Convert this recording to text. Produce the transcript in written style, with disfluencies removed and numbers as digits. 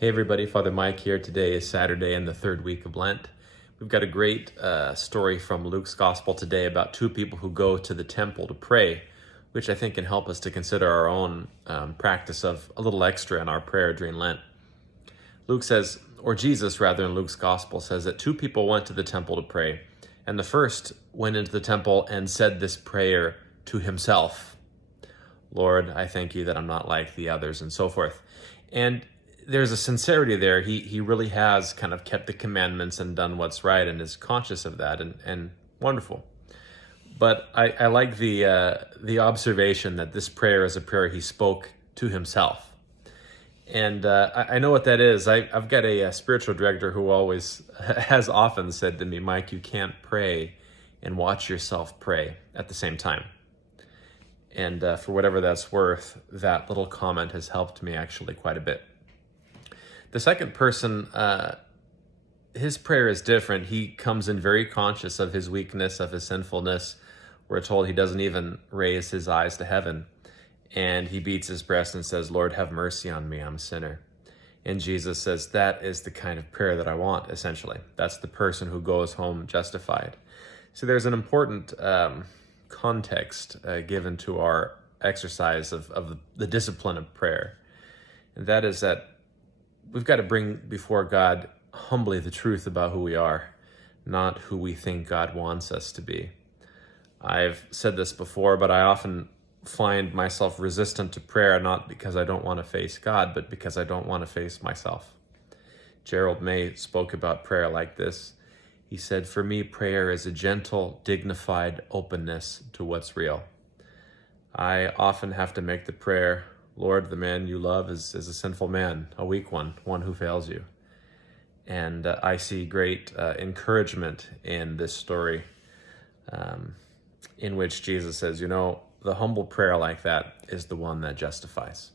Hey everybody, Father Mike here. Today is Saturday in the third week of Lent. We've got a great story from Luke's Gospel today about two people who go to the temple to pray, which I think can help us to consider our own practice of a little extra in our prayer during Lent. Luke says, or Jesus rather in Luke's Gospel says that two people went to the temple to pray, and the first went into the temple and said this prayer to himself. Lord, I thank you that I'm not like the others, and so forth. And there's a sincerity there. He really has kind of kept the commandments and done what's right and is conscious of that, and wonderful. But I like the observation that this prayer is a prayer he spoke to himself. And I know what that is. I've got a spiritual director who always has often said to me, Mike, you can't pray and watch yourself pray at the same time. And for whatever that's worth, that little comment has helped me actually quite a bit. The second person, his prayer is different. He comes in very conscious of his weakness, of his sinfulness. We're told he doesn't even raise his eyes to heaven. And he beats his breast and says, Lord, have mercy on me, I'm a sinner. And Jesus says, that is the kind of prayer that I want, essentially. That's the person who goes home justified. So there's an important context given to our exercise of the discipline of prayer. And that is that we've got to bring before God humbly the truth about who we are, not who we think God wants us to be. I've said this before, but I often find myself resistant to prayer, not because I don't want to face God, but because I don't want to face myself. Gerald May spoke about prayer like this. He said, for me, prayer is a gentle, dignified openness to what's real. I often have to make the prayer, Lord, the man you love is a sinful man, a weak one who fails you. And I see great encouragement in this story in which Jesus says, the humble prayer like that is the one that justifies.